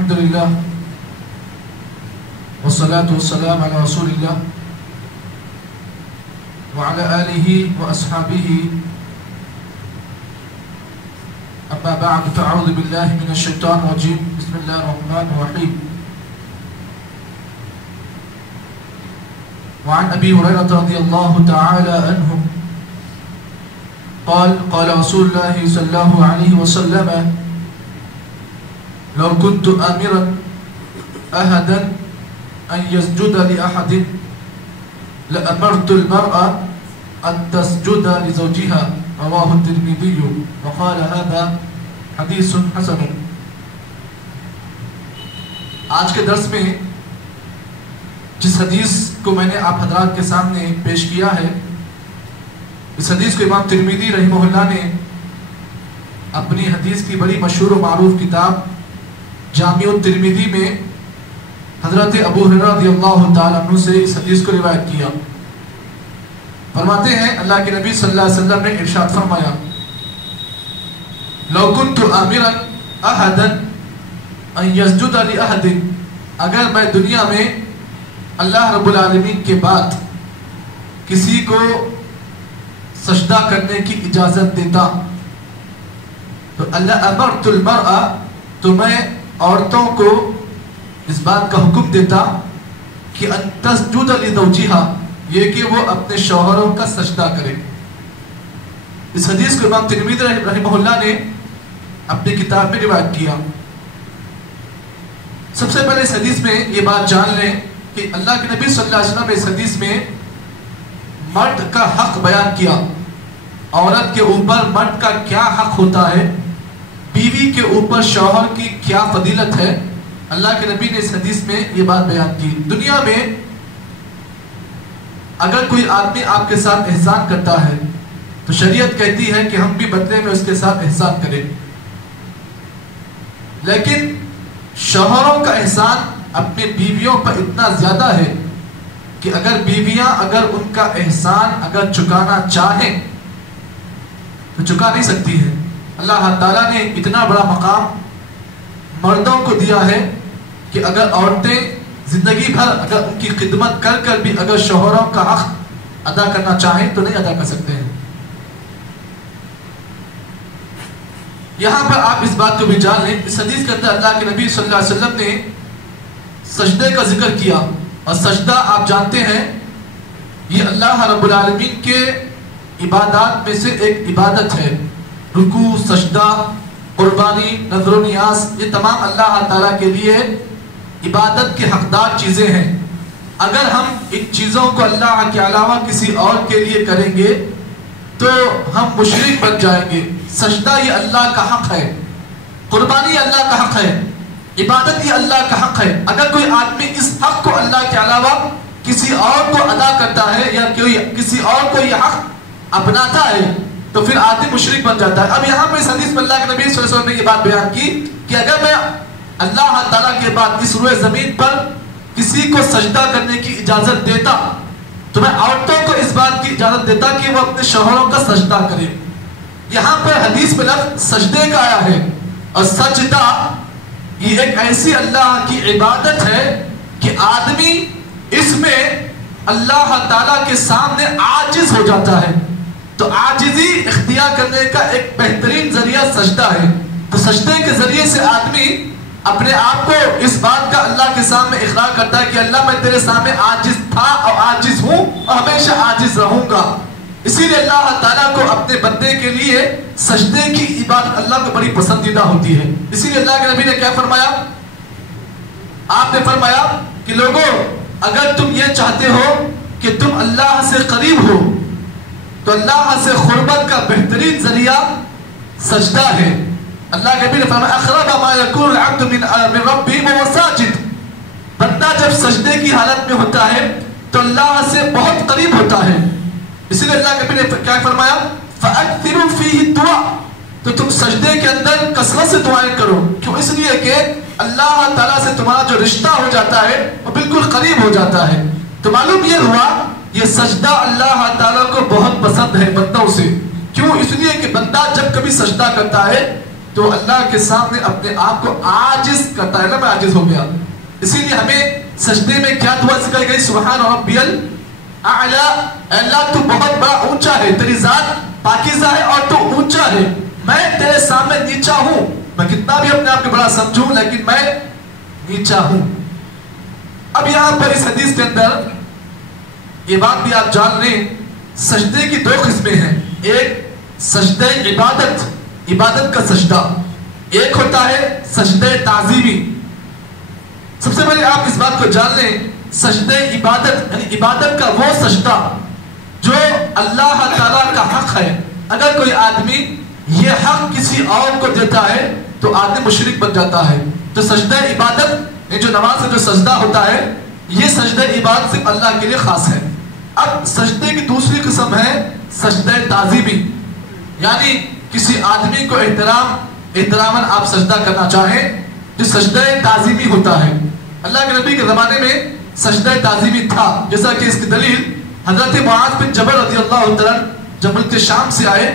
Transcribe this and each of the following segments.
الحمد للہ والصلاة والسلام على رسول اللہ وعلى آلہ وأصحابہ اما بعد فاعوذ باللہ من الشیطان الرجیم بسم اللہ الرحمن الرحیم وعن ابی ہریرہ رضی اللہ تعالی عنہ قال قال رسول اللہ صلی اللہ علیہ وسلم لو كنت آمرا أحدا أن يسجد لأحد لأمرت المرأة أن تسجد لزوجها رواه الترمذي وقال هذا حديث حسن. آج کے درس میں جس حدیث کو میں نے آپ حضرات کے سامنے پیش کیا ہے، اس حدیث کو امام ترمذی رحمہ اللہ نے اپنی حدیث کی بڑی مشہور و معروف کتاب جامع الترمذی میں حضرت ابو ہریرہ رضی اللہ تعالیٰ عنہ سے اس حدیث کو روایت کیا. فرماتے ہیں اللہ کے نبی صلی اللہ علیہ وسلم نے ارشاد فرمایا لو كنت آمرا احدا ان يسجد لأحد، اگر میں دنیا میں اللہ رب العالمین کے بعد کسی کو سجدہ کرنے کی اجازت دیتا تو اللہ امرت المرأة، تو میں عورتوں کو اس بات کا حکم دیتا کہ ان تسجد لزوجها، یہ کہ وہ اپنے شوہروں کا سجدہ کرے. اس حدیث کو امام ترمذی رحمہ اللہ نے اپنی کتاب میں روایت کیا. سب سے پہلے اس حدیث میں یہ بات جان لیں کہ اللہ کے نبی صلی اللہ علیہ وسلم نے اس حدیث میں مرد کا حق بیان کیا، عورت کے اوپر مرد کا کیا حق ہوتا ہے، بیوی کے اوپر شوہر کی کیا فضیلت ہے. اللہ کے نبی نے اس حدیث میں یہ بات بیان کی. دنیا میں اگر کوئی آدمی آپ کے ساتھ احسان کرتا ہے تو شریعت کہتی ہے کہ ہم بھی بدلے میں اس کے ساتھ احسان کریں، لیکن شوہروں کا احسان اپنی بیویوں پر اتنا زیادہ ہے کہ اگر بیویاں اگر ان کا احسان اگر چکانا چاہیں تو چکا نہیں سکتی ہیں. اللہ تعالیٰ نے اتنا بڑا مقام مردوں کو دیا ہے کہ اگر عورتیں زندگی بھر اگر ان کی خدمت کر کر بھی اگر شوہروں کا حق ادا کرنا چاہیں تو نہیں ادا کر سکتے ہیں. یہاں پر آپ اس بات کو بھی جان لیں، اس حدیث کے اندر اللہ کے نبی صلی اللہ علیہ وسلم نے سجدے کا ذکر کیا، اور سجدہ آپ جانتے ہیں یہ اللہ رب العالمین کے عبادات میں سے ایک عبادت ہے. رکوع، سجدہ، قربانی، نذر و نیاز، یہ تمام اللہ تعالیٰ کے لیے عبادت کے حقدار چیزیں ہیں. اگر ہم ان چیزوں کو اللہ کے علاوہ کسی اور کے لیے کریں گے تو ہم مشرک بن جائیں گے. سجدہ یہ اللہ کا حق ہے، قربانی اللہ کا حق ہے، عبادت یہ اللہ کا حق ہے. اگر کوئی آدمی اس حق کو اللہ کے علاوہ کسی اور کو ادا کرتا ہے یا کوئی کسی اور کو یہ حق اپناتا ہے تو پھر آدمی مشرک بن جاتا ہے. اب یہاں پہ اس حدیث میں اللہ کے نبی صلی اللہ علیہ وسلم نے یہ بات بیان کی کہ اگر میں اللہ تعالیٰ کے بعد اس روئے زمین پر کسی کو سجدہ کرنے کی اجازت دیتا تو میں عورتوں کو اس بات کی اجازت دیتا کہ وہ اپنے شوہروں کا سجدہ کرے. یہاں پر حدیث میں لفظ سجدے کا آیا ہے، اور سجدہ یہ ایک ایسی اللہ کی عبادت ہے کہ آدمی اس میں اللہ تعالیٰ کے سامنے عاجز ہو جاتا ہے. تو عاجزی اختیار کرنے کا ایک بہترین ذریعہ سجدہ ہے. تو سجدے کے ذریعے سے آدمی اپنے آپ کو اس بات کا اللہ کے سامنے اقرار کرتا ہے کہ اللہ میں تیرے سامنے عاجز تھا اور عاجز ہوں اور ہمیشہ عاجز رہوں گا. اسی لیے اللہ تعالیٰ کو اپنے بندے کے لیے سجدے کی عبادت اللہ کو بڑی پسندیدہ ہوتی ہے. اسی لیے اللہ کے نبی نے کیا فرمایا، آپ نے فرمایا کہ لوگوں اگر تم یہ چاہتے ہو کہ تم اللہ سے قریب ہو تو اللہ سے قربت کا بہترین ذریعہ سجدہ ہے. اللہ کے نبی نے فرمایا اقرب ما یکون العبد من ربہ وهو ساجد، بندہ جب سجدے کی حالت میں ہوتا ہے تو اللہ سے بہت قریب ہوتا ہے. اسی لیے اللہ کے نبی نے کیا فرمایا فاکثروا فیہ الدعاء، تو تم سجدے کے اندر کثرت سے دعائیں کرو. کیوں؟ اس لیے کہ اللہ تعالیٰ سے تمہارا جو رشتہ ہو جاتا ہے وہ بالکل قریب ہو جاتا ہے. تو معلوم یہ ہوا یہ سجدہ اللہ تعالیٰ کو بہت پسند ہے بندوں سے. کیوں؟ اس لیے کہ بندہ جب کبھی سجدہ کرتا ہے تو اللہ کے سامنے اپنے آپ کو عاجز کرتا ہے نا، میں عاجز ہو گیا. اسی لیے ہمیں سجدے میں کیا دعا سکھائی گئی؟ سبحان ربی الاعلی، اللہ تو بہت بڑا اونچا ہے، تیری ذات پاکیزہ ہے اور تو اونچا ہے، میں تیرے سامنے نیچا ہوں. میں کتنا بھی اپنے آپ کو بڑا سمجھوں لیکن میں نیچا ہوں. اب یہاں پر اس حدیث کے اندر یہ بات بھی آپ جان لیں، سجدے کی دو قسمیں ہیں. ایک سجدہ عبادت، عبادت کا سجدہ، ایک ہوتا ہے سجدہ تعظیمی. سب سے پہلے آپ اس بات کو جان لیں، سجدہ عبادت یعنی عبادت کا وہ سجدہ جو اللہ تعالیٰ کا حق ہے. اگر کوئی آدمی یہ حق کسی اور کو دیتا ہے تو آدمی مشرک بن جاتا ہے. تو سجدہ عبادت، یہ جو نماز کا جو سجدہ ہوتا ہے، یہ سجدہ عبادت صرف اللہ کے لیے خاص ہے. اب سجدے کی دوسری قسم ہے سجدہ تعظیمی، یعنی کسی آدمی کو احتراماً آپ سجدہ کرنا چاہیں، جو سجدہ تعظیمی ہوتا ہے. اللہ کے نبی کے زمانے میں سجدہ تعظیمی تھا، جیسا کہ اس کی دلیل حضرت معاذ بن جبل رضی اللہ تعالیٰ جب ملک شام سے آئے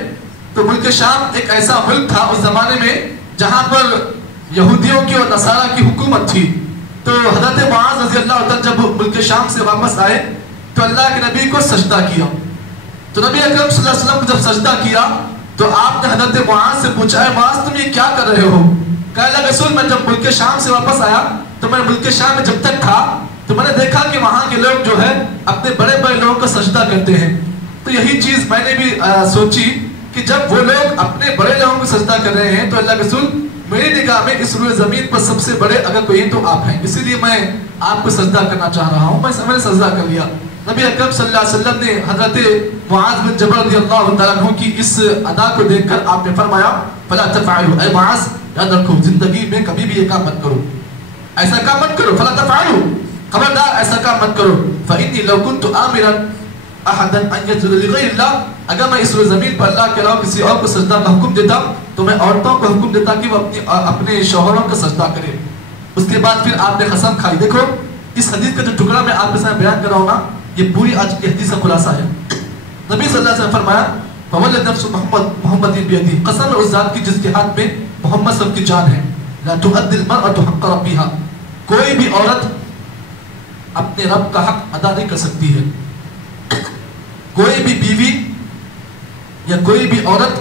تو ملک شام ایک ایسا ملک تھا اس زمانے میں جہاں پر یہودیوں کی اور نصارہ کی حکومت تھی. تو حضرت معاذ رضی اللہ تعالیٰ جب ملک شام سے واپس آئے تو اللہ کے نبی کو سجدہ کیا. تو نبی اکرم صلی اللہ علیہ وسلم کو جب سجدہ کیا تو آپ نے حضرت معاذ سے پوچھا، اے معاذ تم یہ کیا کر رہے ہو؟ کہا اللہ رسول میں جب ملک شام سے واپس آیا تو میں ملک شام میں جب تک تھا تو میں نے دیکھا کہ وہاں کے لوگ جو ہے اپنے بڑے بڑے لوگوں کو سجدہ کرتے ہیں. تو یہی چیز میں نے بھی سوچی کہ جب وہ لوگ اپنے بڑے لوگوں کو سجدہ کر رہے ہیں تو اللہ رسول میری نگاہ میں اس روئے زمین پر سب سے بڑے اگر کوئی تو آپ ہیں، اسی لیے میں آپ کو سجدہ کرنا چاہ رہا ہوں. میں نے سجدہ کر لیا. نبی اکرم صلی اللہ علیہ وسلم نے حضرت معاذ بن جبل رضی اللہ تعالیٰ عنہ کی اس ادا کو دیکھ کر آپ نے فرمایا فلا تفعلوا، اے معاذ یاد رکھو زندگی میں کبھی بھی یہ کام مت کرو، ایسا کام مت کرو. فلا تفعلوا، خبردار ایسا کام مت کرو. فإني لو كنت آمرا أحدا أن يسجد لغير الله، اگر میں اس روز زمین پر اللہ کے علاوہ کسی اور کو سجدہ کا حکم دیتا تو میں عورتوں کو حکم دیتا کہ وہ اپنے شوہروں کو سجدہ کرے. اس کے بعد پھر آپ نے قسم کھائی. دیکھو اس حدیث کا جو ٹکڑا میں آپ کے سامنے بیان کر رہا ہوں نا، یہ پوری آج کی حدیث کا خلاصہ ہے. نبی صلی اللہ علیہ وسلم فرمایا فوالذی نفس محمد بیدہ، قسم اس ذات کی جس کے ہاتھ میں محمد صلی کی جان ہے، لا تؤدی المرأة حق ربها، کوئی بھی عورت اپنے رب کا حق ادا نہیں کر سکتی ہے. کوئی بھی بیوی یا کوئی بھی عورت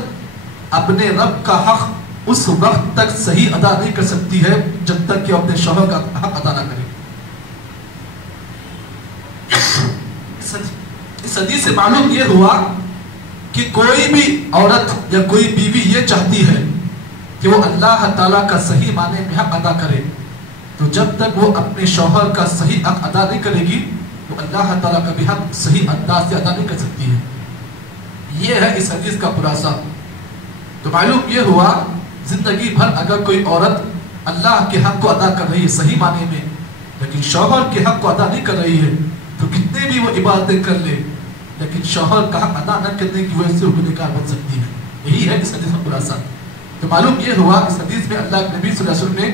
اپنے رب کا حق اس وقت تک صحیح ادا نہیں کر سکتی ہے جب تک کہ اپنے شوہر کا حق ادا نہ کرے. اس حدیث سے معلوم یہ ہوا کہ کوئی بھی عورت یا کوئی بیوی یہ چاہتی ہے کہ وہ اللہ تعالیٰ کا صحیح معنی میں حق ادا کرے، تو جب تک وہ اپنے شوہر کا صحیح حق ادا نہیں کرے گی تو اللہ تعالیٰ کا بھی حق صحیح انداز سے ادا نہیں کر سکتی ہے. یہ ہے اس حدیث کا خلاصہ. تو معلوم یہ ہوا زندگی بھر اگر کوئی عورت اللہ کے حق کو ادا کر رہی ہے صحیح معنی میں لیکن شوہر کے حق کو ادا نہیں کر رہی ہے تو کتنے بھی وہ عبادتیں کر لے لیکن شوہر کا حق ادا نہ کرنے کی وجہ سے وہ گنہگار بن سکتی ہے. یہی ہے اس حدیث کا خلاصہ. تو معلوم یہ ہوا اس حدیث میں اللہ کے نبی صلی اللہ علیہ وسلم نے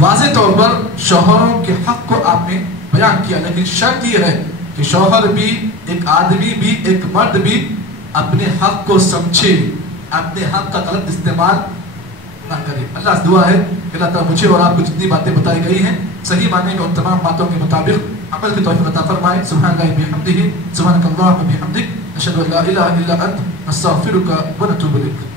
واضح طور پر شوہروں کے حق کو آپ نے بیان کیا، لیکن شرط یہ ہے کہ شوہر بھی، ایک آدمی بھی، ایک مرد بھی اپنے حق کو سمجھے، اپنے حق کا غلط استعمال نہ کرے. اللہ سے دعا ہے کہ اللہ تعالیٰ مجھے اور آپ کو جتنی باتیں بتائی گئی ہیں صحیح معنی میں ان تمام باتوں کے مطابق عمل کی توفیق عطا فرمائے. سبحان اللہ بحمدہ، سبحانک اللہم بحمدک، اشہد ان لا الہ الا انت، نستغفرک ونتوب الیک.